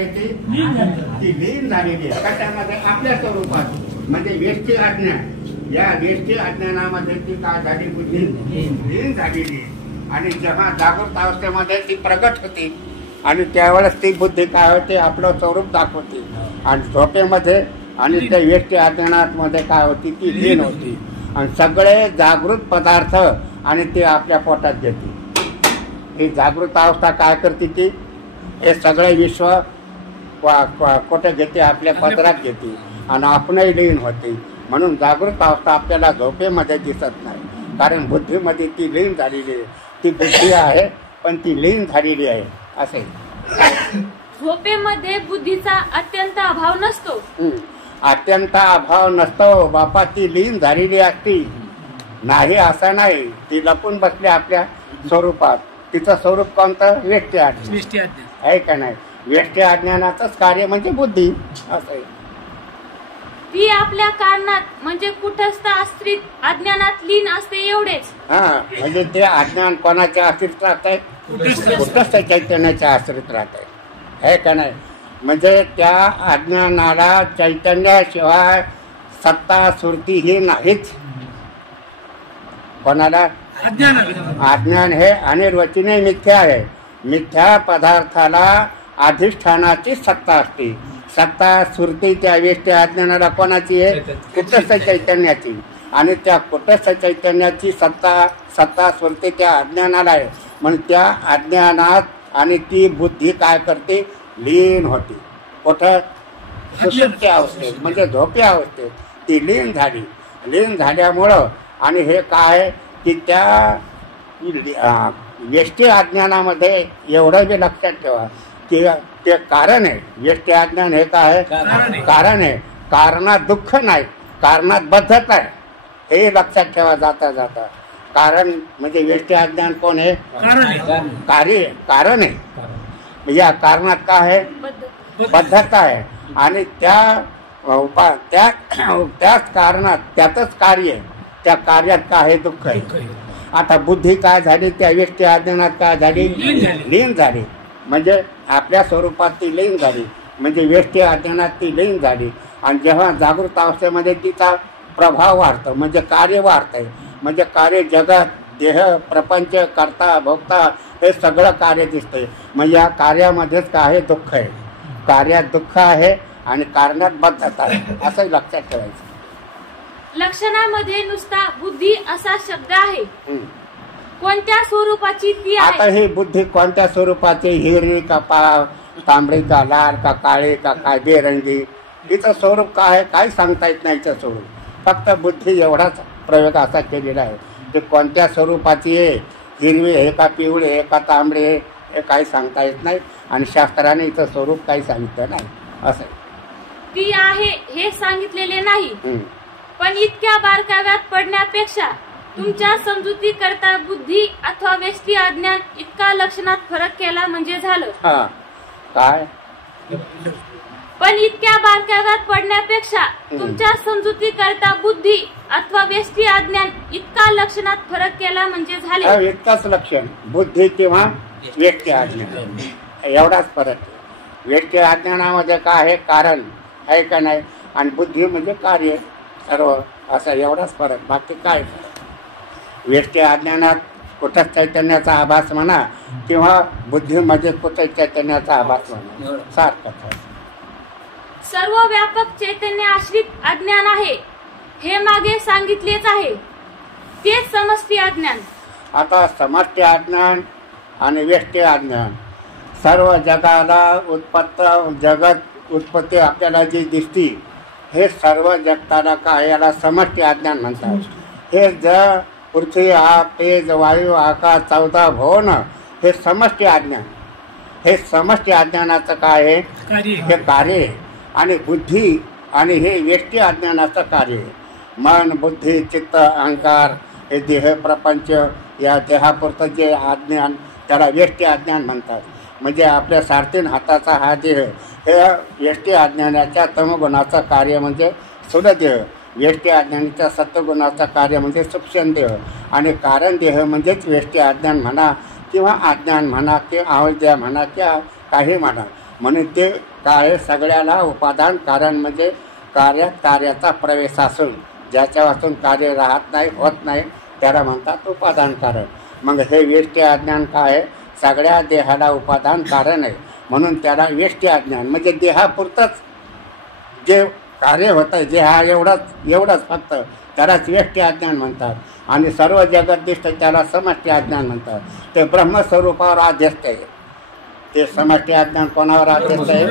आहे ती लीन झालेली आहे कशामध्ये आपल्या स्वरूपात. म्हणजे व्यष्टी अज्ञान, या व्यष्टी अज्ञानामध्ये ती काय झाली बुद्धी लीन झालेली आहे. आणि जेव्हा जागृत अवस्थेमध्ये ती प्रगट होती आणि त्यावेळेस ती बुद्धी काय होते आपलं स्वरूप दाखवते. आणि झोपेमध्ये आणि त्या व्यष्टी अज्ञानामध्ये काय होती ती लीन होती. आणि सगळे जागृत पदार्थ आणि ते आपल्या पोटात घेते. ही जागृत अवस्था काय करते ती हे सगळे विश्व कुठे घेते आपल्या पदरात घेते आणि आपणही लीन होते. म्हणून जागृत अवस्था आपल्याला झोपेमध्ये दिसत नाही, कारण बुद्धीमध्ये ती लीन झालेली आहे. ती बुद्धी आहे पण ती लीन झालेली आहे असे. झोपेमध्ये बुद्धीचा अत्यंत अभाव नसतो. अत्यंत अभाव नसतो बापा, ती लीन झालेली असती. नाही असं नाही, ती लपून बसली आपल्या स्वरूपात. तिचं स्वरूप कोणतं व्यष्टी अज्ञान आहे का नाही. व्यष्टी अज्ञानाचंच कार्य म्हणजे बुद्धी असं आहे. ती आपल्या कारणात म्हणजे कुठस्थ आश्रित अज्ञानात लीन असते एवढेच. हा, म्हणजे ते अज्ञान कोणाच्या आश्रित राहत आहे, कुठस्थ चैतन्याच्या आश्रित राहत आहे का नाही. म्हणजे त्या अज्ञानाला चैतन्याशिवाय सत्ता सुरती ही नाहीच. कोणाला अज्ञान हे अनिर्वचनीय मिथ्या आहे. मिथ्या पदार्थाला अधिष्ठानाची सत्ता असते. सत्ता सुरती त्या व्यष्टी अज्ञानाला कोणाची आहे, कुटस्थ चैतन्याची. आणि त्या कुटस्थ चैतन्याची सत्ता सुरती त्या अज्ञानाला आहे. म्हणून त्या अज्ञानात आणि ती बुद्धी काय करते लीन होती. कुठं सुषुप्ती अवस्थेत म्हणजे झोपी अवस्थेत ती लीन झाली. लीन झाल्यामुळं आणि हे काय की त्या व्यष्टी अज्ञानामध्ये एवढं बी लक्षात ठेवा की ते कारण आहे. व्यष्टी अज्ञान हे काय कारण आहे. कारणात दुःख नाही, कारणात बद्धता आहे. हे लक्षात ठेवा जाता जाता. कारण म्हणजे व्यष्टी अज्ञान कोण आहे, कारण आहे. या कारणात काय आहे बद्धता आहे. आणि त्याच कारणात त्यातच कार्य, त्या कार्यात काय आहे दुःख आहे. आता बुद्धी काय झाली त्या व्यष्टी अज्ञानात काय झाली लीन झाली. म्हणजे आपल्या स्वरूपात ती लीन झाली. म्हणजे व्यष्टी अज्ञानात ती लीन झाली. आणि जेव्हा जागृत अवस्थेमध्ये तिचा प्रभाव वाढतो म्हणजे कार्य वाढतंय. म्हणजे कार्य जगत देह प्रपंच करता भोगता हे सगळं कार्य दिसतंय. म्हणजे या कार्यामध्येच काय आहे दुःख आहे. कार्यात दुःख आहे आणि कारणात बद्धता आहे असं लक्षात ठेवायचं. लक्षणामध्ये नुसता बुद्धी असा शब्द आहे. कोणत्या स्वरूपाची ती आहे. आता ही बुद्धी कोणत्या स्वरूपाची, हिरवी का तांबडी का लाल का काळे का काय बेरंगी, हिचं स्वरूप काय आहे काही सांगता येत नाही. हिचं स्वरूप फक्त बुद्धी एवढाच प्रयोग असा केलेला आहे. ते कोणत्या स्वरूपाची आहे, हिरवी आहे का पिवळे आहे का तांबडे आहे हे काही सांगता येत नाही. आणि शास्त्राने हिचं स्वरूप काही सांगितलं नाही असं. ती आहे हे सांगितलेले नाही. पण इतक्या बारकाव्यात पडण्यापेक्षा तुमच्या समजुती करता बुद्धी अथवा व्यष्टी अज्ञान इतका लक्षणात फरक केला म्हणजे झालं. काय पण इतक्या बारकाव्यात पडण्यापेक्षा तुमच्या समजुती करता बुद्धी अथवा व्यष्टी अज्ञान इतका लक्षणात फरक केला म्हणजे झाले. इतकाच लक्षण बुद्धी किंवा व्यष्टी अज्ञान एवढाच फरक. व्यष्टी अज्ञानामध्ये काय आहे कारण आहे का नाही आणि बुद्धी म्हणजे कार्य सर्व असा एवढाच फरक. बाकी काय व्यष्टी अज्ञानात कुठं चैतन्याचा आभास म्हणा किंवा बुद्धीमध्ये कुठं चैतन्याचा आभास म्हणा सारखंच. सर्व व्यापक चैतन्य आश्रित अज्ञान आहे हे मागे सांगितलेच आहे. तेच समष्टी अज्ञान. आता समष्टी अज्ञान आणि व्यष्टी अज्ञान सर्व जगाला जगत उत्पत्ती आपल्याला जी दिसती हे सर्व जगताला काय याला समष्टी अज्ञान म्हणतात. हे जग पृथ्वी आप तेज वायू आकाश 14 भवन हे समष्टी अज्ञान. हे समष्टी अज्ञानाचं काय आहे हे कार्य आहे. आणि बुद्धी आणि हे व्यष्टी अज्ञानाचं कार्य आहे. मन बुद्धी चित्त अहंकार हे देह प्रपंच या देहापुरतं जे अज्ञान त्याला व्यष्टी अज्ञान म्हणतात. म्हणजे आपल्या सारथीन हाताचा हा देह हे व्यष्टी अज्ञानाच्या तमगुणाचं कार्य म्हणजे स्थूलदेह. व्यष्टी अज्ञानाच्या सत्वगुणाचं कार्य म्हणजे सूक्ष्म देह. आणि कारण देह म्हणजेच व्यष्टी अज्ञान म्हणा किंवा अज्ञान म्हणा किंवा अविद्या म्हणा किंवा काही म्हणा म्हणून ते काय सगळ्याला उपादान कारण म्हणजे कार्याचा प्रवेश असून ज्याच्यापासून कार्य राहत नाही होत नाही त्याला म्हणतात उपादान कारण. मग हे व्यष्टी अज्ञान काय आहे? सगळ्या देहाला उपादान कारण आहे म्हणून त्याला व्यष्टी अज्ञान म्हणजे देहापुरतंच जे कार्य होत आहे जे हा एवढंच फक्त त्यालाच व्यष्टी अज्ञान म्हणतात. आणि सर्व जगत दिसतं त्याला समष्टी अज्ञान म्हणतात. ते ब्रह्मस्वरूपावर आध्यस्त आहे. ते समष्टी अज्ञान कोणावर आध्यस्त आहे?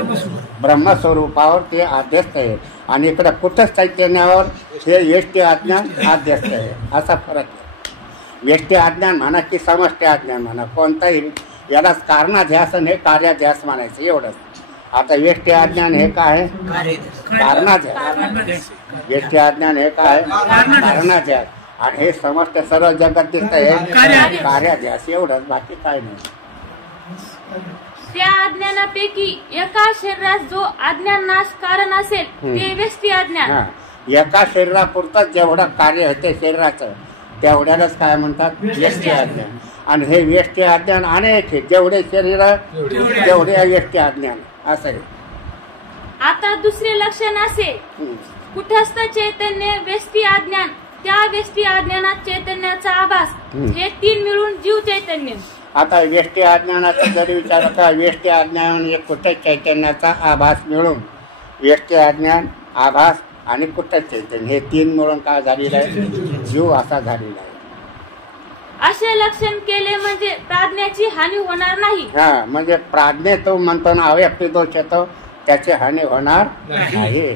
ब्रह्मस्वरूपावर ते आध्यस्त आहे. आणि इकडं कुठंच चैतन्यावर हे व्यष्टी अज्ञान आध्यस्त आहे. असा फरक आहे. व्यष्टी अज्ञान म्हणा की समष्टी अज्ञान म्हणा कोणताही यालाच कारणाध्यास आणि हे कार्याध्यास म्हणायचं एवढंच. आता व्यष्टी अज्ञान हे काय आहे? कारणाध्यास. व्यष्टी अज्ञान हे काय आहे? कारणाध्यास. आणि हे समस्त सर्व जगत दिसत आहे कार्याध्यास एवढंच बाकी काय नाही. त्या अज्ञानापैकी एका शरीरात जो अज्ञान नाश कारण असेल ते व्यष्टी अज्ञान. एका शरीरापुरतं जेवढं कार्य होते शरीराचं तेवढ्यालाच काय म्हणतात? व्यष्टी अज्ञान. आणि हे व्यष्टी अज्ञान अनेक आहे. जेवढे शरीर तेवढे व्यष्टी अज्ञान असं आहे. आता दुसरे लक्षण असे कुठस्थ चैतन्य व्यष्टी अज्ञान त्या व्यष्टी अज्ञानात चैतन्याचा आभास हे तीन मिळून जीव चैतन्य. आता व्यष्टी अज्ञानाचा जरी विचार का व्यष्टी अज्ञान हे कुठे चैतन्याचा आभास मिळून व्यष्टी अज्ञान आभास आणि कुठे चैतन्य हे तीन मिळून काय झालेलं आहे? जीव असा झालेला आहे. असे लक्षण केले म्हणजे प्राज्ञाची हानी होणार नाही. हा म्हणजे प्राज्ञे तो म्हणतो ना अव्यक्ती दोष येतो त्याची हानी होणार नाही.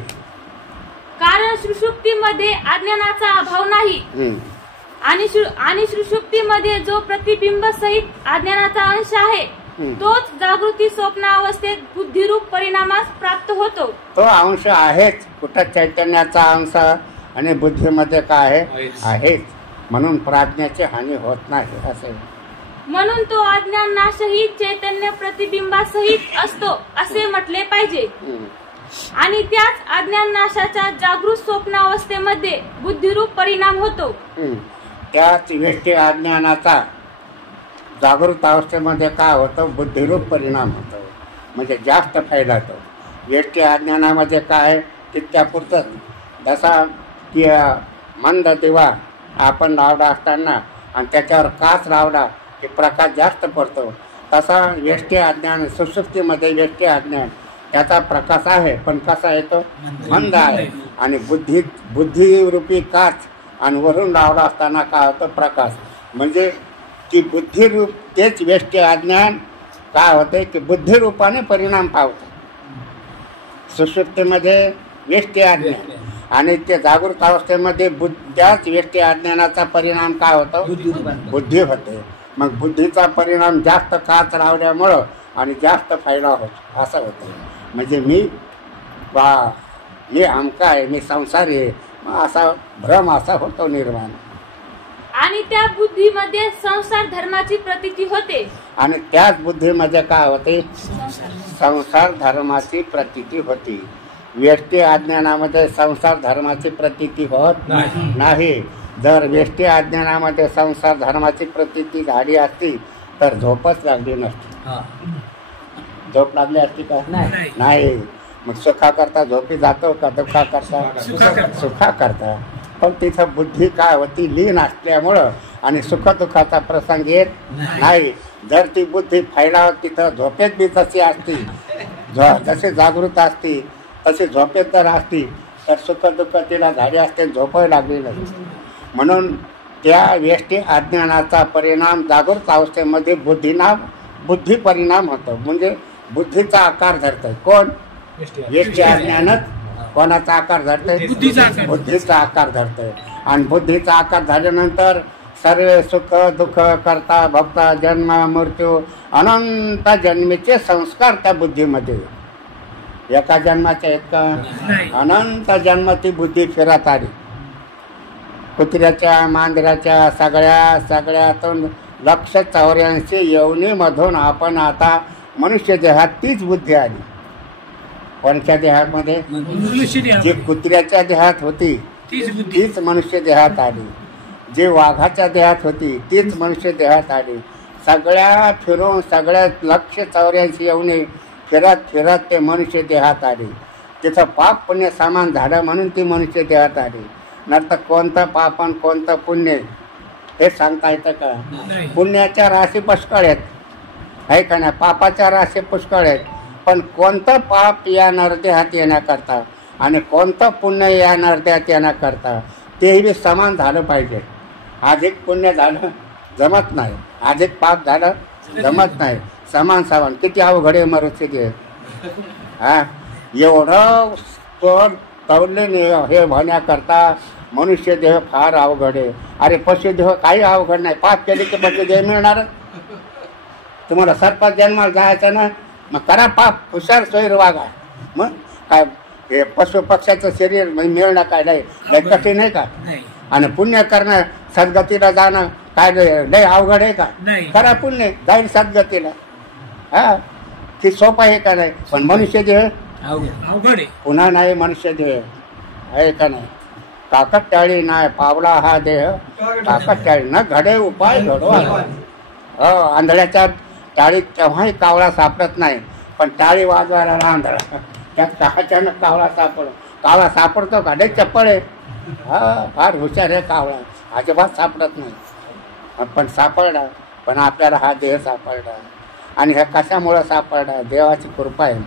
कारण सुषुप्तीमध्ये अज्ञानाचा अभाव नाही आणि सुषुप्तीमध्ये जो प्रतिबिंब सहित अज्ञानाचा अंश आहे तोच जागृती स्वप्नावस्थेत बुद्धिरूप परिणामास प्राप्त होतो. तो अंश आहेच. कुठं चैतन्याचा अंश आणि बुद्धीमध्ये काय आहे? म्हणून प्राज्ञाची हानी होत नाही असे. म्हणून तो अज्ञान नाशही चैतन्य प्रतिबिंबासहित असतो असे म्हटले पाहिजे. आणि त्याच अज्ञान नाशाच्या जागृत स्वप्नावस्थेमध्ये बुद्धिरूप परिणाम होतो. त्याच व्यष्टी अज्ञानाचा जागृत अवस्थेमध्ये काय होतं? बुद्धिरूप परिणाम होतो म्हणजे जास्त फैलातो. व्यष्टी अज्ञानामध्ये काय तितक्यापुरतंच जसा की मंद दिवा आपण लावला असताना आणि त्याच्यावर काच लावला की प्रकाश जास्त पडतो तसा व्यष्टी अज्ञान सुषुप्तीमध्ये व्यष्टी अज्ञान त्याचा प्रकाश आहे पण कसा येतो? मंद आहे. आणि बुद्धिरूपी काच आणि वरून लावला असताना काय होतं? प्रकाश. म्हणजे की बुद्धिरूप तेच व्यष्टी अज्ञान काय होते की बुद्धिरूपाने परिणाम पावतो. सुषुप्तीमध्ये व्यष्टी अज्ञान आणि ते जागृत अवस्थेमध्ये त्याच व्यष्टी अज्ञानाचा परिणाम काय होतो? बुद्धी होते. मग बुद्धीचा परिणाम जास्त काच लावल्यामुळं आणि जास्त फायदा होतो असं होतं. म्हणजे मी आमका आहे मी संसारी आहे असा भ्रम असा होतो निर्माण. आणि त्या बुद्धीमध्ये संसार धर्माची प्रतीती होते. आणि त्याच बुद्धीमध्ये काय होते? संसार धर्माची प्रतीती होती. व्यष्टी अज्ञानामध्ये संसार धर्माची प्रतीती होत नाही. जर व्यष्टी अज्ञानामध्ये संसार धर्माची प्रतीती झाली असती तर झोपच लागली नसती. झोप लागली असती का? नाही. मग सुखा करता झोपी जातो का? दुःखा करता सुखा करता. पण तिथं बुद्धी काय होती? लीन असल्यामुळं आणि सुखदुःखाचा प्रसंग येत नाही. जर ती बुद्धी फैलावत तिथं झोपेत बी तशी असती जशी जागृत असती तशी झोपेत जर असती तर सुखदुःख तिला झाले असते झोपही लागली नाही. म्हणून त्या व्यष्टी अज्ञानाचा परिणाम जागृत अवस्थेमध्ये बुद्धी परिणाम होतो. म्हणजे बुद्धीचा आकार धरतंय कोण? व्यष्टी अज्ञानच कोणाचा आकार धरतंय? बुद्धीचा आकार धरतंय. आणि बुद्धीचा आकार झाल्यानंतर सर्व सुख दुःख करता भोगता जन्म मृत्यू अनंत जन्मीचे संस्कार त्या बुद्धीमध्ये. एका जन्माच्या आहेत का? अनंत जन्म ती बुद्धी फिरत आली. कुत्र्याच्या मांजराच्या सगळ्यातून 184 योनीमधून आपण आता मनुष्य देहात तीच बुद्धी आली. कोणत्या देहामध्ये? जी कुत्र्याच्या देहात होती तीच मनुष्य देहात आली. जी वाघाच्या देहात होती तीच मनुष्य देहात आली. सगळ्या फिरून 184 योनी फिरत फिरत ते मनुष्य देहात आले. तिथं पाप पुण्य समान झालं म्हणून ती मनुष्य देहात आली. नंतर कोणतं पाप आणि कोणतं पुण्य हे सांगता येतं का? पुण्याच्या राशी पुष्कळ आहेत, आहे का नाही? पापाच्या राशी पुष्कळ आहेत. पण कोणतं पाप या नरदेहात येण्याकरता आणि कोणतं पुण्य या नरदेहात येण्याकरता तेही समान झालं पाहिजे. अधिक पुण्य झालं जमत नाही, अधिक पाप झालं जमत नाही. समान समान किती अवघड आहे मरुस्थिती. हा, एवढं तवलेने हे होण्याकरता मनुष्य देह फार अवघड आहे. अरे पशुदेह काही अवघड नाही. पाप केले की पशुदेह मिळणारच. तुम्हाला सर्पात जन्माला जायचं ना, मग करा पाप, हुशार सोयीर वागा. मग काय हे पशु पक्ष्याचं शरीर मिळणं काय लय कठीण आहे का? आणि पुण्य करणं, सद्गतीला जाणं काय लय अवघड आहे का? करा पुण्य, जाईल सद्गतीला. हा, की सोपं आहे का नाही? पण मनुष्य देह अवघड आहे. पुन्हा नाही मनुष्य देह, आहे का नाही? काकटाळी नाही पावला हा देह, काकटाळी न घडे उपाय घडवा. आंधळ्याच्या टाळीत केव्हाही कावळा सापडत नाही, पण टाळी वाजवायला आंधळा. त्यात काच्यानं कावळा सापडतो. कावळा सापडतो का? लय चप्पळ आहे. हा, फार हुशार आहे कावळा, अजिबात सापडत नाही. पण सापडला, पण आपल्याला हा देह सापडला. आणि ह्या कशामुळं सापडला? देवाची कृपा आहे,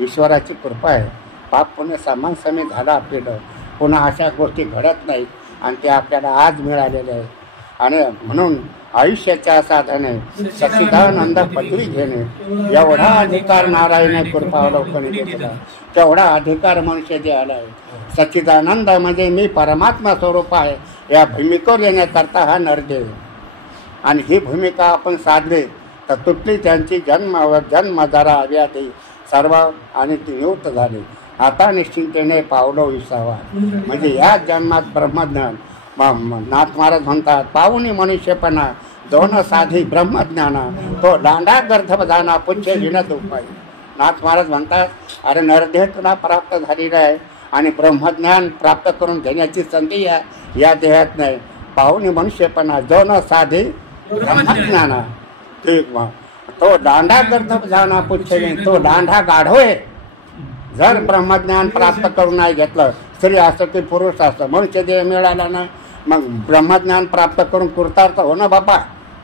ईश्वराची कृपा आहे. पाप पुण्य समान समी झालं आपल्याला. पुन्हा अशा गोष्टी घडत नाहीत आणि ते आपल्याला आज मिळालेले आहे. आणि म्हणून आयुष्याच्या साधने सच्चिदानंद पदवी घेणे एवढा अधिकार नारायण कृपावलोकन घेतला. तेवढा अधिकार मनुष्य द्यायला आहे. सच्चिदानंद म्हणजे मी परमात्मा स्वरूप आहे या भूमिकेवर येण्याकरता हा नरदेव. आणि ही भूमिका आपण साधली तर तुटली त्यांची जन्म जरा व्याधी सर्व आणि ती निवृत्त झाली. आता निश्चिंतेने पावलो विसावा. म्हणजे या जन्मात ब्रह्मज्ञान. नाथ महाराज म्हणतात, पाहुणी मनुष्यपणा दोन साधी ब्रह्मज्ञाना तो लांडा गर्धब जाना पुच्छ विनत उपाय. नाथ महाराज म्हणतात, अरे नरदेह तुला प्राप्त झालेला आहे आणि ब्रह्मज्ञान प्राप्त करून घेण्याची संधी या देहात नाही. पाहुणी मनुष्यपणा दोन साधी ब्रह्मज्ञाना तो लांडा गर्धब जाना पुच्छ. तो लांडा गाढोय. जर ब्रह्मज्ञान प्राप्त करून नाही घेतलं, स्त्री असतं की पुरुष असतं, मनुष्य देह मिळाला ना, मग ब्रह्मज्ञान प्राप्त करून कृतार्थ हो ना बापा.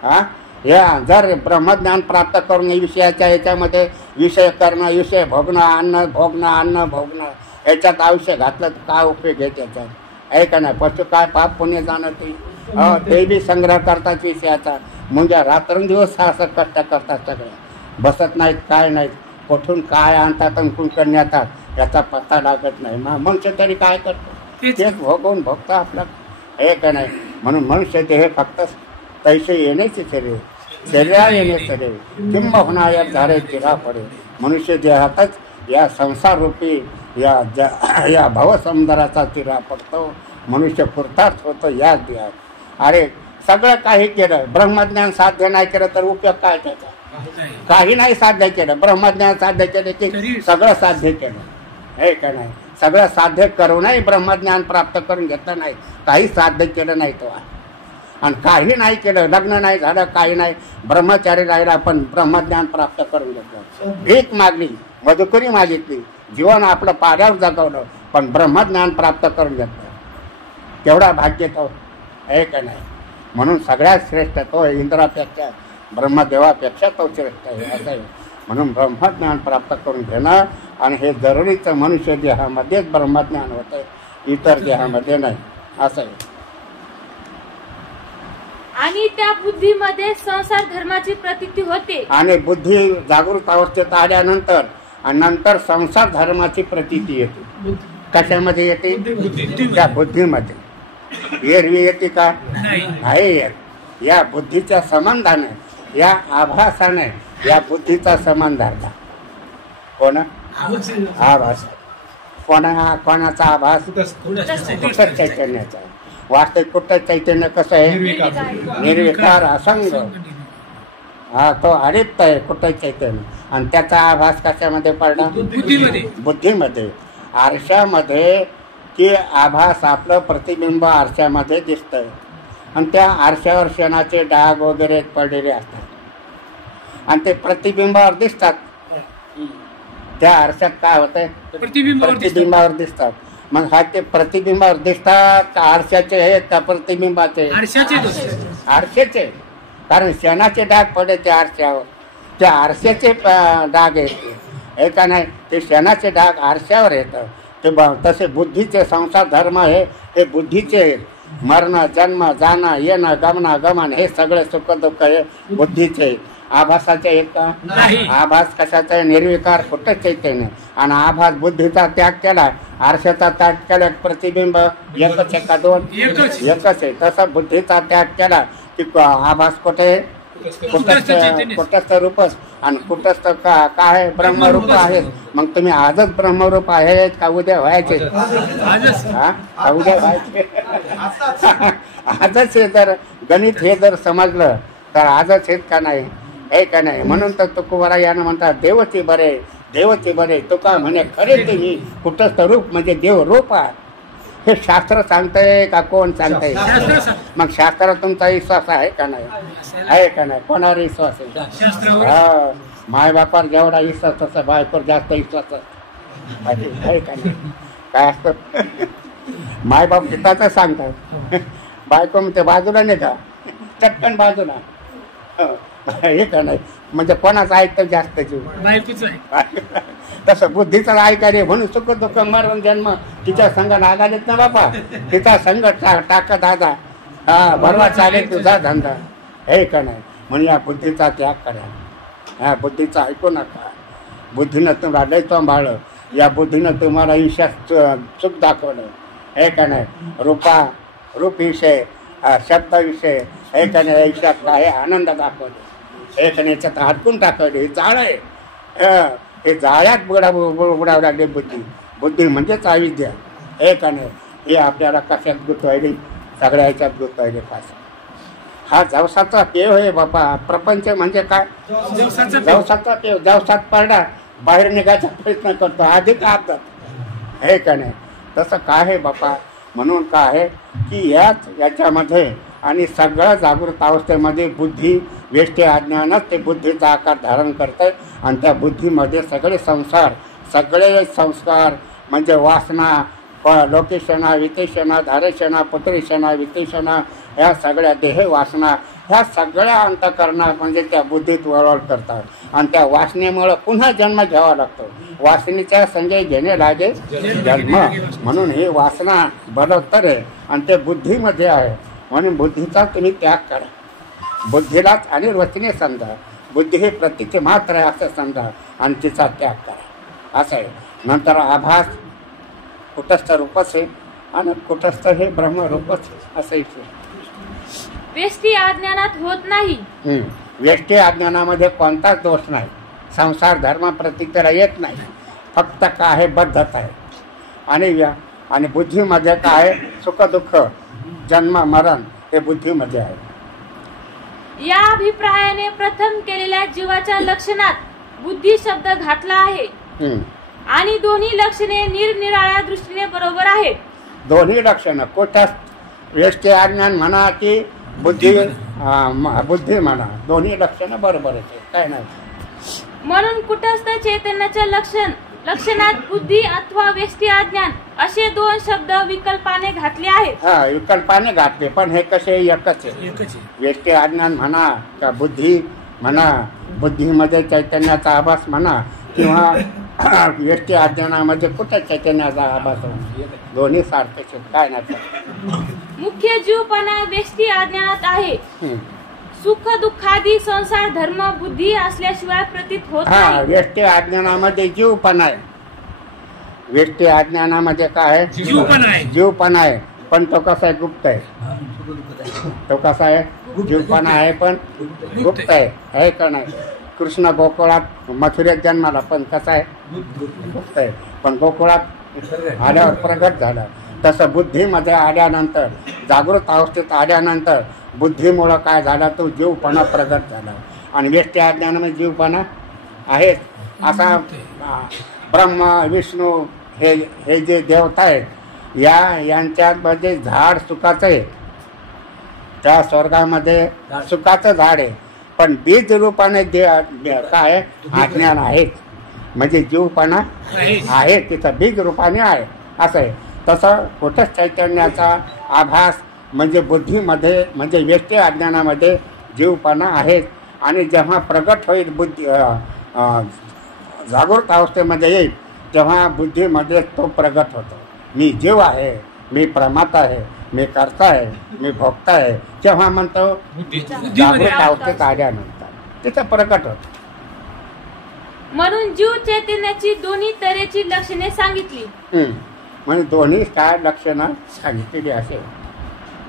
हा, या जर ब्रह्मज्ञान प्राप्त करून विषयाच्या याच्यामध्ये विषय करणं, विषय भोगणं, अन्न भोगणं याच्यात आयुष्य घातलं तर काय उपयोग आहे त्याच्यात? आहे का नाही? पशु काय पाप पुण्य जाणं ते बी संग्रह करतात विषयाचा. म्हणजे रात्रंदिवस असं कष्ट करतात सगळे, बसत नाहीत, काय नाहीत. कुठून काय आणतात आणि कुठून नेतात याचा पत्ता लागत नाही. मनुष्य तरी काय करतो? तेच भोगवून भोगता आपला, हे का नाही? म्हणून मनुष्य ते हे फक्त पैसे येण्याचे शरीरा येणे शरीर किंब होणार झाले चिरा पडे. मनुष्य देहातच या संसार रूपी या भवसमुद्राचा चिरा पडतो. मनुष्य कृतार्थ होतो याच देहात. अरे सगळं काही केलं, ब्रह्मज्ञान साध्य नाही केलं तर उपयोग काय त्याचा? काही नाही साध्य केलं. ब्रह्मज्ञान साध्य केलं की सगळं साध्य केलं, हे का नाही? सगळं साध्य करूनही ब्रह्मज्ञान प्राप्त करून घेतलं नाही, काही साध्य केलं नाही तो. आणि काही नाही केलं, लग्न नाही झालं, काही नाही, ब्रह्मचारी राहिला पण ब्रह्मज्ञान प्राप्त करून घेतलं. भीक मागली, मजुकरी मागितली, जीवन आपलं पाड्यावर जगवलं, पण ब्रह्मज्ञान प्राप्त करून घेतलं. तेवढा भाग्य तो, हे का नाही? म्हणून सगळ्यात श्रेष्ठ तो इंद्रापेक्षा, ब्रह्मदेवापेक्षा तो श्रेष्ठ आहे, असं आहे. म्हणून ब्रह्मज्ञान प्राप्त करून घेणं आणि हे जरुरीचं मनुष्य देहामध्येच ब्रह्मज्ञान होतं, इतर देहामध्ये नाही, असं आहे. आणि त्या बुद्धीमध्ये संसार धर्माची प्रतीती होते. आणि बुद्धी जागृत अवस्थेत आल्यानंतर आणि नंतर संसार धर्माची प्रतीती येते. कशामध्ये येते? त्या बुद्धीमध्ये. एरवी येते का? आहे. या बुद्धीच्या संबंधाने, या आभासाने या बुद्धीचा संबंध धरला. कोण? आभास. कोणाचा आभास? कुठं चैतन्याचा. वास्तविक कुठं चैतन्य कसं आहे? निर्विकार असंग. हा, तो अलिप्त आहे कुठं चैतन्य. आणि त्याचा आभास कशामध्ये पडला? बुद्धीमध्ये. आरशामध्ये की आभास आपलं प्रतिबिंब आरशामध्ये दिसतंय आणि त्या आरशावर शेणाचे डाग वगैरे पडलेले असतात आणि ते प्रतिबिंबावर दिसतात. त्या आरशात काय होतंय, प्रतिबिंबावर दिसतात. मग हा ते प्रतिबिंबावर दिसतात का आरशाचे आहेत का प्रतिबिंबाचे? आरशाचे. कारण शेणाचे डाग पडे त्या आरशावर, त्या आरशाचे डाग आहेत का नाही, ते शेणाचे डाग आरशावर येतं. ते तसे बुद्धीचे संसार धर्म हे बुद्धीचे आहेत. मरण जन्म जाणं येणं गमन हे सगळे सुख दुःख हे बुद्धीचे. आभासाचे आहेत का? आभास कशाचा आहे? निर्विकार कुठंच चैतन्य. आणि आभास बुद्धीचा त्याग केला, आरशाचा त्याग केला, प्रतिबिंब एकच आहे का दोन? एकच आहे. तसा बुद्धीचा त्याग केला की आभास कुठे? कुठस्थ रूपच. आणि कुठस्थ काय? ब्रह्मरूप आहे. मग तुम्ही आजच ब्रह्मरूप आहेत का उद्या व्हायचे? उद्या व्हायचे आजच हे. जर गणित हे जर समजलं तर आजच हेच का नाही, हे का नाही. म्हणून तर तुकोबारा यानं म्हणतात देवचे बरे, देवचे बरे. तुका म्हणे खरे तुम्ही कुठस्थ रूप म्हणजे देव रूप आहे. हे शास्त्र सांगतंय का कोण सांगतंय? मग शास्त्रावर तुमचा विश्वास आहे का नाही? आहे का नाही? कोणावर विश्वास आहे? हा, माय बापावर जेवढा विश्वास तसा बायकोवर जास्त विश्वास आहे का नाही? काय असतं मायबाप गीताच सांगतात, बायको ते बाजूला नाही का, चटकन बाजूला. हे का नाही? म्हणजे कोणाचं ऐकतं जास्त जीव? तसं बुद्धीचं ऐकायला म्हणून सुख दुःख मरण जन्म तिच्या संघ लागालेत ना बापा. तिचा संघ टाक दादा, हा बरोबर चालेल तुझा धंदा. हे का नाही? म्हणून या बुद्धीचा त्याग करा. ह्या बुद्धीचा ऐकू नका. बुद्धीनं तुम्हाला लय सांभाळ, या बुद्धीनं तुम्हाला आयुष्यात सुख दाखवलं. हे का नाही? रूप विषय, शब्द विषय, हे का नाही? आयुष्यात काय आनंद दाखवले. हे का नाही? याच्यात अडकून टाकवले. हे जाळ आहे. हे जाळ्यात बुडावं लागले बुद्धी म्हणजेच अविद्या. हे का नाही? हे आपल्याला कशात गुंतवायले? सगळ्या ह्याच्यात गुंतवायले. फास हा जवसाचा पेव आहे बापा. प्रपंच म्हणजे काय? जवसाचा पेव. जवसात पडला बाहेर निघायचा प्रयत्न करतो, अधिक आपतात. हे का नाही? तसं काय आहे बापा. म्हणून काय आहे की याच्यामध्ये आणि सगळं जागृत अवस्थेमध्ये बुद्धी वेष्टी अज्ञानच ते बुद्धीचा आकार धारण करते. आणि त्या बुद्धीमध्ये सगळे संस्कार म्हणजे वासना, लोकेशना, वितेशना, धारेशना, पुत्रेशना, वितेशना, ह्या सगळ्या देह वासना ह्या सगळ्या अंतःकरणा म्हणजे त्या बुद्धीत वळवळ करतात. आणि त्या वासनेमुळं पुन्हा जन्म घ्यावा लागतो. वासनेच्या संजय घेणे लागे जन्म. म्हणून ही वासना बरोबर आहे आणि ते बुद्धीमध्ये आहे. म्हणून बुद्धीचा तुम्ही त्याग करा. बुद्धीलाच अनिर्वचनीय समजा. बुद्धी हे प्रतीचे मात्र आहे असं समजा आणि तिचा त्याग करा. असं आहे. नंतर आभास कुटस्थ रूपच आहे आणि कुटस्थ हे ब्रह्मरूपच असं विषय. व्यष्टी अज्ञानात होत नाही. व्यष्टी अज्ञानामध्ये कोणताच दोष नाही. संसार धर्म प्रतीला येत नाही. फक्त काय आहे? बद्धता आहे. आणि बुद्धीमध्ये काय आहे? सुख दुःख जन्म मरण हे बुद्धीमध्ये आहे. या अभिप्रायाने प्रथम केलेल्या जीवाच्या लक्षणात बुद्धी शब्द घातला आहे. आणि दोन्ही लक्षणे निरनिराळ्या दृष्टीने बरोबर आहेत. दोन्ही लक्षणं कुठस्थ व्यष्टी अज्ञान म्हणा की बुद्धी म्हणा, दोन्ही लक्षणं बरोबर आहेत. काय नाही. म्हणून कुटस्थ चैतन्याच्या लक्षणात बुद्धी अथवा व्यष्टी अज्ञान असे दोन शब्द विकल्पाने घातले आहेत. हा, विकल्पाने घातले पण हे कसे एकच आहे. व्यष्टी अज्ञान म्हणा का बुद्धी म्हणा, बुद्धीमध्ये चैतन्याचा आभास म्हणा किंवा व्यष्टी अज्ञानामध्ये कुठे चैतन्याचा आभास होणार, दोन्ही सारखेच आहेत. काय नाही. मुख्य जीवपणा व्यष्टी अज्ञानात आहे. सुख दुःखादी संसार धर्म बुद्धी असल्याशिवाय प्रतीत होत नाही. व्यष्टी अज्ञानामध्ये जीवपणा आहे. व्यष्टी अज्ञानामध्ये काय आहे? जीवपणा आहे. पण तो कसा आहे? गुप्त आहे. तो कसा आहे? जीवपणा आहे पण गुप्त आहे का नाही. कृष्ण गोकुळात मथुरेत जन्माला पण कसा आहे? गुप्त आहे. पण गोकुळात आल्यावर प्रगट झाला. तसं बुद्धीमध्ये आल्यानंतर, जागृत अवस्थेत आल्यानंतर बुद्धीमुळं काय झाला? तो जीवपणा प्रगट झाला. आणि व्यष्टी अज्ञानामध्ये जीवपणा आहेच. असा ब्रह्म विष्णू हे जे देवता आहेत यांच्यामध्ये झाड सुखाचं आहे. त्या स्वर्गामध्ये सुखाचं झाड आहे. पण बीज रूपाने काय अज्ञान आहे. म्हणजे जीवपणा आहे, तिथं बीज रूपाने आहे असं आहे. तसं कुठंच चैतन्याचा आभास म्हणजे बुद्धीमध्ये म्हणजे व्यष्टी अज्ञानामध्ये जीवपणा आहे. आणि जेव्हा प्रगट होईल बुद्धी जागृत अवस्थेमध्ये येईल तेव्हा बुद्धीमध्ये तो प्रगट होतो. मी जीव आहे, मी प्रमाता आहे, मी करता आहे, मी भोगता आहे जेव्हा म्हणतो जागृत अवस्थेत आल्यानंतर तिथं प्रगट होतं. म्हणून जीव चैतन्याची दोन्ही तऱ्हेची लक्षणे सांगितली. म्हणजे दोन्ही काय लक्षणं सांगितलेली असेल.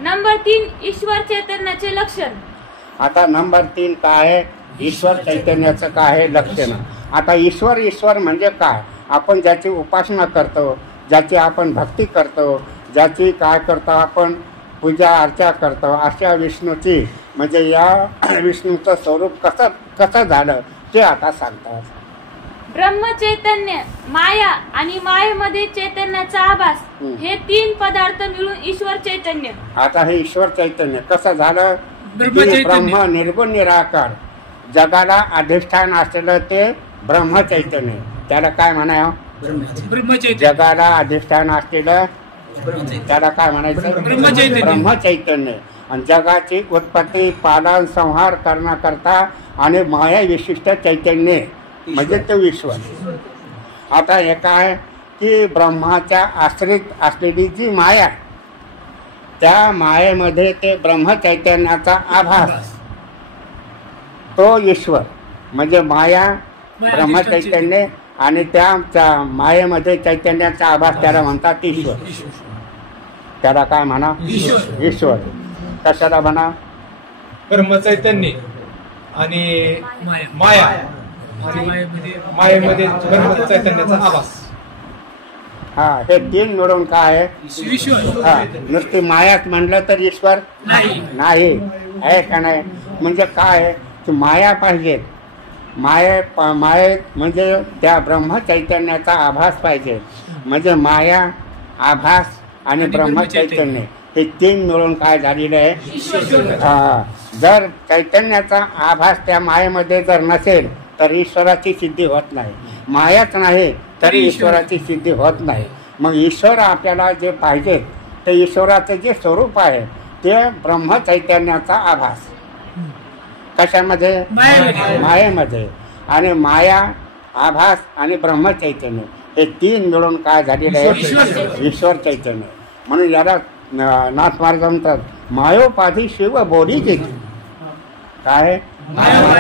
नंबर 3 ईश्वर चैतन्याचे लक्षण. आता नंबर 3 काय आहे? ईश्वर चैतन्याचं काय आहे लक्षण. आता ईश्वर म्हणजे काय? आपण ज्याची उपासना करतो, ज्याची आपण भक्ती करतो, ज्याची काय करतो आपण पूजा अर्चा करतो, अशा विष्णूची म्हणजे या विष्णूचं स्वरूप कसं झालं ते आता सांगतात. ब्रह्मचैतन्य, माया आणि मायेमध्ये चैतन्याचा आभास हे 3 पदार्थ मिळून ईश्वर चैतन्य. आता हे ईश्वर चैतन्य कसं झालं? ब्रह्म निर्गुण निराकार जगाला अधिष्ठान असलेलं ते ब्रह्मचैतन्य. त्याला काय म्हणावं? जगाला अधिष्ठान असलेलं त्याला काय म्हणायचं? ब्रह्मचैतन्य. आणि जगाची उत्पत्ती पालन संहार करण्याकरता आणि माया विशिष्ट चैतन्य म्हणजे ते ईश्वर. आता हे काय की ब्रह्माच्या आश्रित असलेली जी माया त्या मायेमध्ये ते ब्रह्मचैतन्याचा आभास तो ईश्वर म्हणजे माया ब्रह्मचैतन्य आणि त्या मायेमध्ये चैतन्याचा आभास त्याला म्हणतात ईश्वर. त्याला काय म्हणा? ईश्वर. कशाला म्हणा? ब्रह्मचैतन्य आणि माया आणि मायेमध्ये ब्रह्मचैतन्याचा आभास. हा हे 3 मिळून काय आहे? हा नुसती मायाच म्हणलं तर ईश्वर नाही आहे का नाही? म्हणजे काय आहे की माया पाहिजे. मायेत म्हणजे त्या ब्रह्मचैतन्याचा आभास पाहिजे. म्हणजे माया आभास आणि ब्रह्मचैतन्य हे 3 मिळून काय झालेलं आहे? जर चैतन्याचा आभास त्या मायेमध्ये जर नसेल तर ईश्वराची सिद्धी होत नाही. मायाच नाही तरी ईश्वराची सिद्धी होत नाही. मग ईश्वर आपल्याला जे पाहिजे ते ईश्वराचं जे स्वरूप आहे ते ब्रह्मचैतन्याचा आभास कशामध्ये? मायेमध्ये. आणि माया आभास आणि ब्रह्मचैतन्य हे 3 मिळून काय झालेलं आहे? ईश्वर चैतन्य. म्हणून याला नाथ महाराज म्हणतात मायोपाधी शिव बोली जेती. काय? मायोपाधी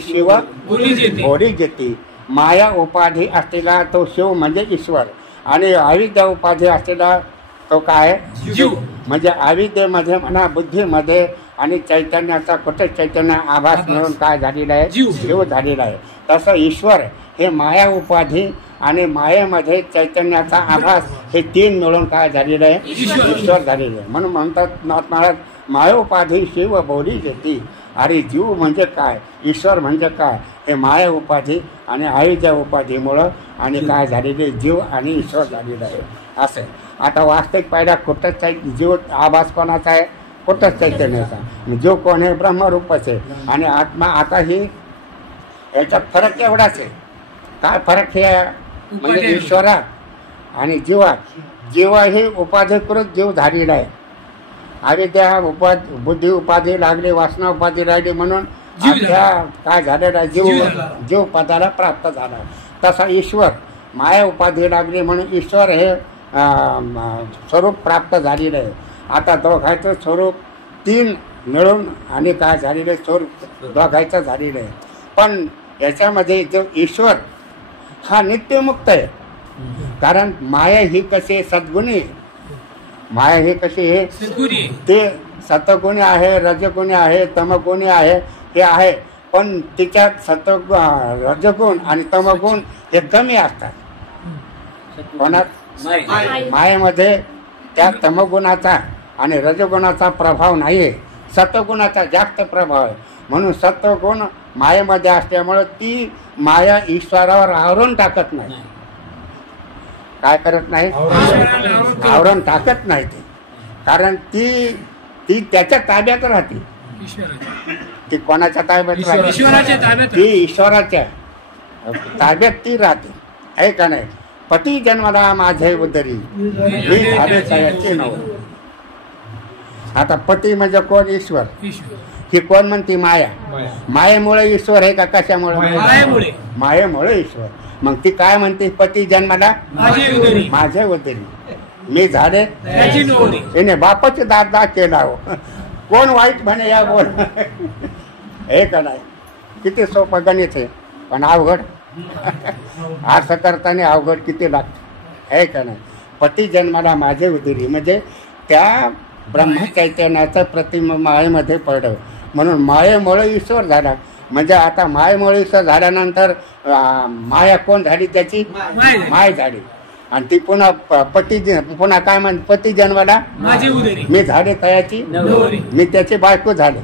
शिव बोली जेती. माया उपाधी असलेला तो शिव म्हणजे ईश्वर आणि अविद्या उपाधी असलेला तो काय? जीव. म्हणजे अविद्येमध्ये म्हणा बुद्धीमध्ये आणि चैतन्याचा कुठे चैतन्य आभास मिळून काय झालेला आहे? जीव झालेला आहे. तसं ईश्वर हे माया उपाधी आणि मायेमध्ये चैतन्याचा आभास हे 3 मिळून काय झालेलं आहे? ईश्वर झालेलं आहे. म्हणून म्हणतात नाथ महाराज मायोपाधी शिव बोली जेती. अरे जीव म्हणजे काय? ईश्वर म्हणजे काय? हे माया उपाधी आणि अविद्या उपाधीमुळं आणि काय झालेले जीव आणि ईश्वर झालेलं आहे असं. आता वास्तविक पाहिला कुठंच जीव आभास कोणाचा आहे? कुठंच चैतन्याचा. जीव कोण आहे? ब्रह्मरूपच आहे. आणि आत्मा आता ही याच्यात फरक एवढाच आहे. काय फरक हे म्हणजे ईश्वरात आणि जीवात? जीव ही उपाधीकृत जीव झालेला आहे. अविद्या बुद्धी उपाधी लागली, वासना उपाधी राहिली म्हणून काय झालेला आहे? जीव पदाला प्राप्त झाला. तसा ईश्वर माया उपाधी लागली म्हणून ईश्वर हे स्वरूप प्राप्त झालेलं आहे. आता दोघांचं स्वरूप 3 मिळून आणि काय झालेलं स्वरूप दोघांचं झालेलं आहे. पण याच्यामध्ये जो ईश्वर हा नित्यमुक्त आहे. कारण माया ही कशी सद्गुणी, माया ही कशी आहे? ते सतगुणी आहे, रजगुणी आहे, तमगुणी आहे हे आहे. पण तिच्यात रजगुण आणि तमगुण हे कमी असतात. कोणात? मायेमध्ये त्या तमगुणाचा आणि रजगुणाचा प्रभाव नाही आहे. सतगुणाचा जास्त प्रभाव आहे. म्हणून सत्वगुण मायेमध्ये असल्यामुळे ती माया ईश्वरावर आवरून टाकत नाही. काय करत नाही? आवरण टाकत नाही ते. कारण ती त्याच्या ताब्यात राहते. ती कोणाच्या ताब्यात राहते? ती ईश्वराच्या. ताब्यात ती राहते, आहे का नाही. पती जन्माला माझे उदरी मी झाले तयाचे नवरे. आता पती म्हणजे कोण? ईश्वर. ही कोण म्हणते? माया. मायेमुळे ईश्वर आहे का कशामुळे? मायेमुळे ईश्वर. मग ती काय म्हणते? पती जन्माला माझे उदरी मी झाले तिने बापाचे दादा केला हो. कोण वाईट म्हणे या बोल. हे का नाही. किती सोपं गणित आहे पण अवघड. असं करताना अवघड किती लागतं, आहे का नाही. पती जन्माला माझे उदरी म्हणजे त्या ब्रह्मचैतन्याचं प्रतिमा मायेमध्ये पडलं म्हणून मायेमुळे ईश्वर झाला. म्हणजे आता मायेमुळे ईश्वर झाल्यानंतर माया कोण झाली? त्याची माय झाली. आणि ती पुन्हा पुन्हा काय म्हण? पती जन्माला मी झाले तयाची मी त्याची बायको झाले.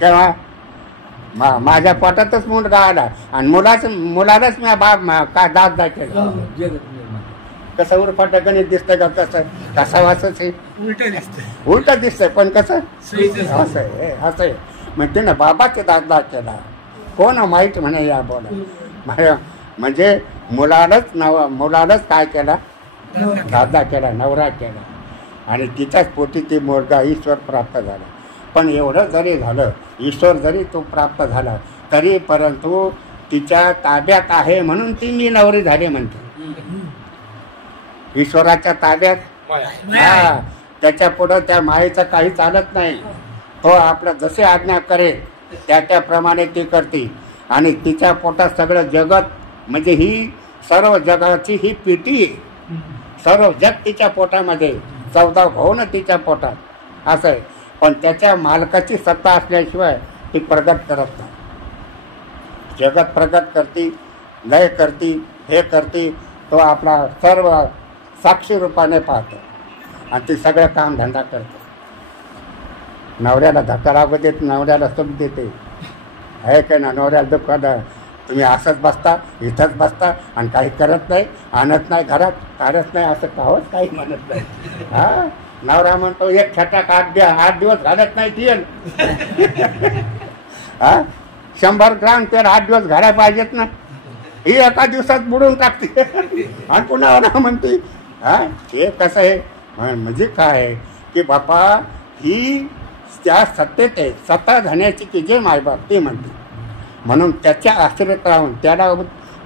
तेव्हा माझ्या पोटातच मुलगा आला आणि मुलालाच मी काय दाद केला. कसं उरफाट गणित दिसतंय का? कसं वाचच आहे? उलट दिसतंय पण कसं असं आहे. मग तिनं बाबाचे दादा केला. कोण वाईट म्हणे या बोला. म्हणजे मुलालाच काय केला? दादा केला, नवरा केला. आणि तिच्याच पोटी ती मुलगा ईश्वर प्राप्त झाला. पण एवढं जरी झालं, ईश्वर जरी तो प्राप्त झाला तरी परंतु तिच्या ताब्यात आहे म्हणून ती मी नवरी झाली म्हणते. ईश्वराच्या ताब्यात हा, त्याच्या पुढं त्या मायेचं काही चालत नाही. तो आपलं जसे आज्ञा करेल त्याप्रमाणे ती करते. आणि तिच्या पोटात सगळं जगत म्हणजे ही सर्व जगाची ही पेटी आहे. सर्व जग तिच्या पोटामध्ये, 14 भाऊ ना तिच्या पोटात असं आहे. पण त्याच्या मालकाची सत्ता असल्याशिवाय ती प्रगत करत नाही. जगत प्रगत करती, लय करती, हे करती. तो आपला सर्व साक्षी रूपाने पाहतो आणि ती सगळं काम धंदा करते. नवऱ्याला धक्का लागू देत, नवऱ्याला सुख देते, आहे का ना. नवऱ्याला दुःख तुम्ही असंच बसता, इथंच बसता आणि काही करत नाही, आणत नाही घरात, काढत नाही, असं कावच काही म्हणत नाही. हा, नवरा म्हणतो एक छटाक 8 दिवस घालत नाही तेल. हा, 100 ग्राम तेल 8 दिवस घालायला पाहिजेत ना. ही एका दिवसात बुडून टाकते आणि पुन्हा म्हणते. हा, हे कसं आहे म्हणजे काय आहे की बापा ही त्या सत्तेत आहे. सत्ता धन्याची की जे मायबाप ते म्हणते. म्हणून त्याच्या आश्रयात राहून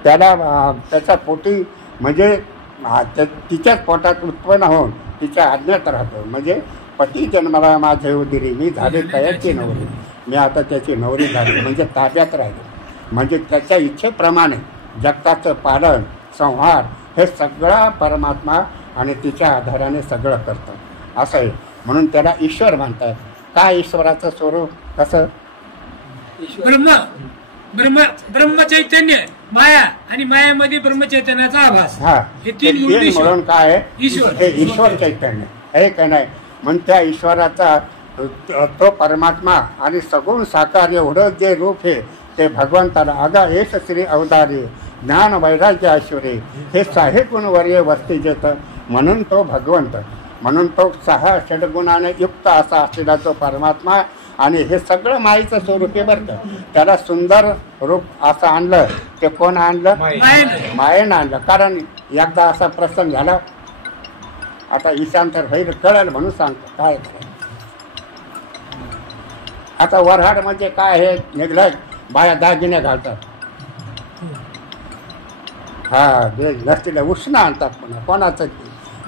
त्याच्या पोटी म्हणजे तिच्याच पोटात उत्पन्न होऊन तिच्या आज्ञात राहतो. म्हणजे पती जन्माला माझे उदिरी मी झाले तयाची नवरी. मी आता त्याची नवरी झाली म्हणजे ताब्यात राहिले. म्हणजे त्याच्या इच्छेप्रमाणे जगताचं पालन, संहार हे सगळं परमात्मा आणि तिच्या आधाराने सगळं करतं असं आहे. म्हणून त्याला ईश्वर म्हणतात. काय ईश्वराचं स्वरूप कसं? ब्रह्मचैतन्य, माया आणि मायामध्ये ब्रह्मचैतन्याचा आभास. हा, हे तीन म्हणून काय आहे? ईश्वर चैतन्य, आहे का नाही. म्हणून त्या ईश्वराचा तो परमात्मा आणि सगुण साकार एवढं जे रूप आहे ते भगवंताला अगा हेच श्री अवतारी ज्ञान वैराग्य ऐश्वर्य हे 6 गुणवर्य वस्ती जेत. म्हणून तो भगवंत, म्हणून तो 6 षडगुणाने युक्त असा असलेला तो परमात्मा. आणि हे सगळं माईचं स्वरूप आहे बरं का. त्याला सुंदर रूप असं आणलं ते कोण आणलं? मायेनं आणलं. कारण एकदा असा प्रसंग झाला, आता ईशांतर होईल कळलं म्हणून सांगतो काय करायचं. आता वऱ्हाड म्हणजे काय हे निघलं, बाया दागिने घालतात. हा, नसतीला उष्ण आणतात पुन्हा कोणाचं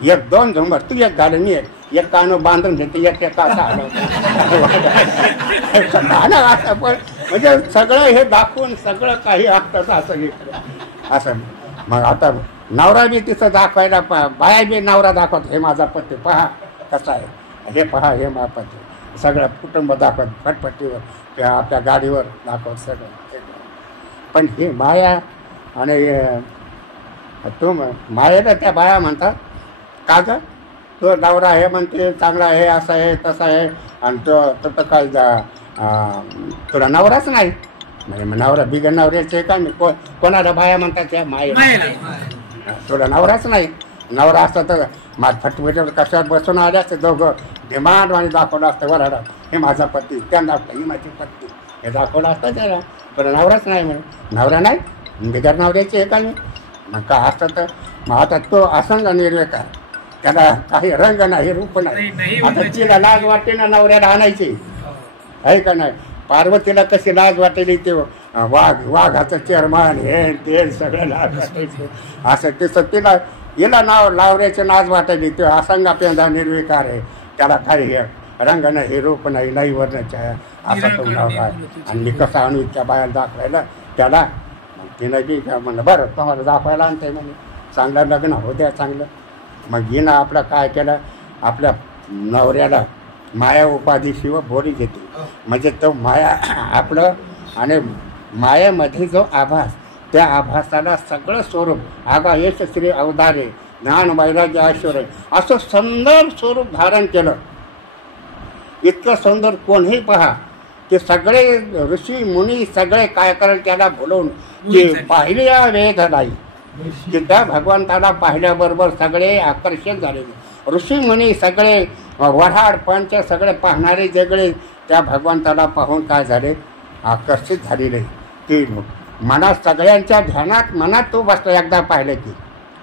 1-2 झुंबर तू एक घालून ये, एक कानं बांधून घेते, एक कासा असं. पण म्हणजे सगळं हे दाखवून सगळं काही असतं असं. मग आता नवरा बी तिथं दाखवायला, बाया बी नवरा दाखवत, हे माझा पती पहा कसा आहे, हे पहा हे माझा पती. सगळं कुटुंब दाखवत, फटफटीवर किंवा आपल्या गाडीवर दाखवत सगळं. पण हे माया आणि तू मायेला त्या बाया म्हणतात का ग तो नवरा हे म्हणते चांगला आहे, असं आहे तसं आहे, आणि तो काय तुला नवराच नाही म्हणजे नवरा बिगर नवऱ्याचे काय कोणाला बाया म्हणतात त्या मायेला. तुला नवराच नाही. नवरा असता तर फटफटीवर कशावर बसून आले असते दोघं, डिमांड आणि दाखवलं असतं वराडात, हे माझा पती, त्या दाखवलं ही माझी पत्नी, हे दाखवलं असतं त्याला. पण नवराच नाही म्हणे. नवरा नाही बिगर नवऱ्याची आहे का नाही? मग का असतं तर मग आता तो असंग निर्विकार, त्याला काही रंग नाही, रूप नाही. आता तिला लाज वाटते ना नवऱ्याला आणायची, आहे का नाही? पार्वतीला कशी लाज वाटेली, ते वाघाचं चेअरमन हे ते सगळं लाज वाटायचं. असं तसं तिला हिला लावऱ्याची लाज वाटायली. ते असंग पेंदा निर्विकार आहे, त्याला काही रंग नाही, रूप नाही, नाही वर्णाच्या असा तो नवरा आहे. आणि मी कसा आणू त्या बायाला दाखवायला त्याला? मग तिनं बी म्हणलं बरं तुम्हाला दाखवायला आणते म्हणे, चांगलं लग्न हो द्या चांगलं. मग हिनं आपलं काय केलं, आपल्या नवऱ्याला माया उपाधी शिव बोली घेते. म्हणजे तो माया आपलं आणि मायामध्ये जो आभास, त्या आभासाला सगळं स्वरूप आगा यश श्री अवतारे ज्ञान वैराग्य ऐश्वर्य असं सुंदर स्वरूप धारण केलं. इतकं सुंदर कोणीही पहा, ते सगळे ऋषी मुनी सगळे काय करेल त्याला बोलवून की पाहिल्या वेध नाही, की त्या भगवंताला पाहिल्याबरोबर सगळे आकर्षित झालेले. ऋषी मुनी सगळे वऱ्हाड पंच सगळे पाहणारे सगळे त्या भगवंताला पाहून काय झाले, आकर्षित झालेले. की मनात सगळ्यांच्या ध्यानात मनात तो बसला. एकदा पाहिलं की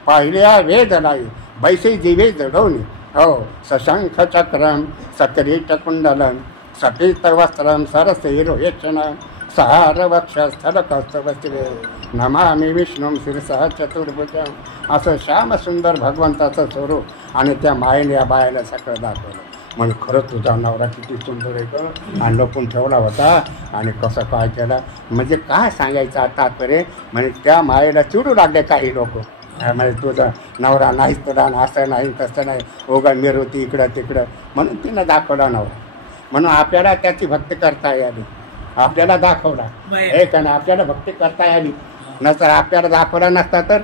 पाहिल्या वेद नाही बैसे जीवे जडवणे. हो सशंख चक्रम सकिरीट कुंडलम सपीत वस्त्रम सरसेरोहेक्षण सहार वक्ष स्थलकस्तवस्त्रे नमामि विष्णू शिरसः चतुर्भुजम. असं श्याम सुंदर भगवंताचं स्वरूप आणि त्या मायेने या बायाला सगळं दाखवलं. म्हणजे खरंच तुझा नवरा किती सुंदर आहे गं, आणि लपून ठेवला होता आणि कसं काय केलं. म्हणजे काय सांगायचं आता तरी, म्हणजे त्या मायेला चिडू लागले काही लोक. म्हणजे तुझा नवरा नाहीच तुला, असं नाही तसं नाही, ओगा मिरवती इकडं तिकडं, म्हणून तिनं दाखवला नवरा. म्हणून आपल्याला त्याची भक्ती करता यावी, आपल्याला दाखवला हे का ना, आपल्याला भक्ती करता यावी. नंतर आपल्याला दाखवला नसता तर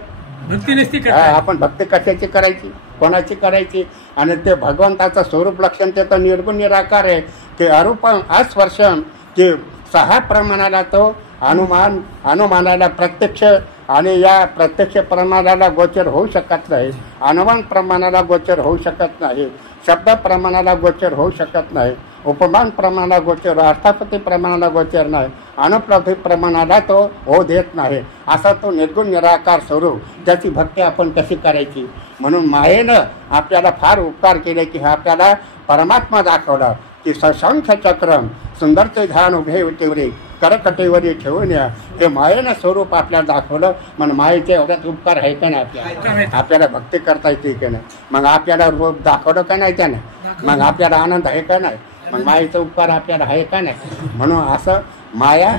भक्ती नसती. आपण भक्ती कशाची करायची, कोणाची करायची? आणि ते भगवंताचं स्वरूप लक्षण ते तर निर्गुण निराकार आहे. ते अरूपम अस्पर्शम, की 6 प्रमाणाला तो अनुमानाला प्रत्यक्ष, आणि या प्रत्यक्ष प्रमाणाला गोचर होऊ शकत नाही, अनुमान प्रमाणाला गोचर होऊ शकत नाही, शब्द प्रमाणाला गोचर होऊ शकत नाही, उपमान प्रमाणाला गोचर, अर्थापत्ती प्रमाणाला गोचर नाही, अनुपलब्धी प्रमाणाला तो हो देत नाही. असा तो निर्गुण निराकार स्वरूप, त्याची भक्ती आपण कशी करायची? म्हणून मायेनं आपल्याला फार उपकार केले की आपल्याला परमात्मा दाखवला. की सशंख चक्रम सुंदरचे ध्यान उभे तेवढे करकटेवरी ठेवून या, हे मायेनं स्वरूप आपल्याला दाखवलं. म्हणून मायेचे एवढ्याच उपकार आहे का नाही? आपल्याला भक्ती करता येते की नाही? मग आपल्याला रूप दाखवलं का नाही त्यानं? मग आपल्याला आनंद आहे का नाही? मग मायेचा उपकार आपल्याला आहे का नाही? म्हणून असं माया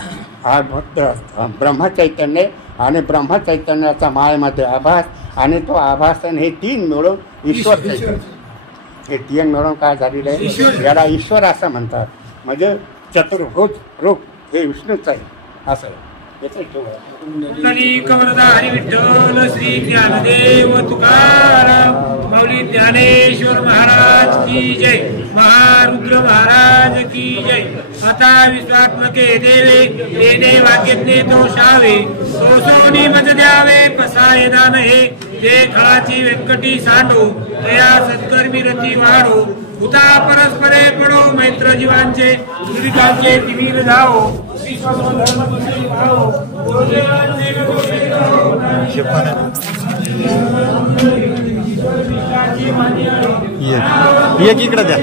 हा भक्त ब्रह्मचैतन्य आणि ब्रह्मचैतन्याचा मायेमध्ये आभास, आणि तो आभासन हे 3 मिळून ईश्वर चैतन्य, हे 3 मिळून काय झालेलं आहे, याला ईश्वर असं म्हणतात. म्हणजे चतुर्भुज रूप हे विष्णूच आहे असं. कमलधारी विठ्ठल श्री ज्ञानदेव तुकाराम माऊली ज्ञानेश्वर महाराज की जय, महारुद्र महाराज की जय. आता विश्वात्मके देवे येणे वाक्यज्ञे दोषावे, दोषोनी मज द्यावे पसाये दान हे. ते खळाची व्यंकटी सांडो तया सत्कर्मी रती वाढो. हुता परस्परे पडो मैत्र जीवांचे, दुरितांचे तिमीर जाओ. ये इकडे द्या.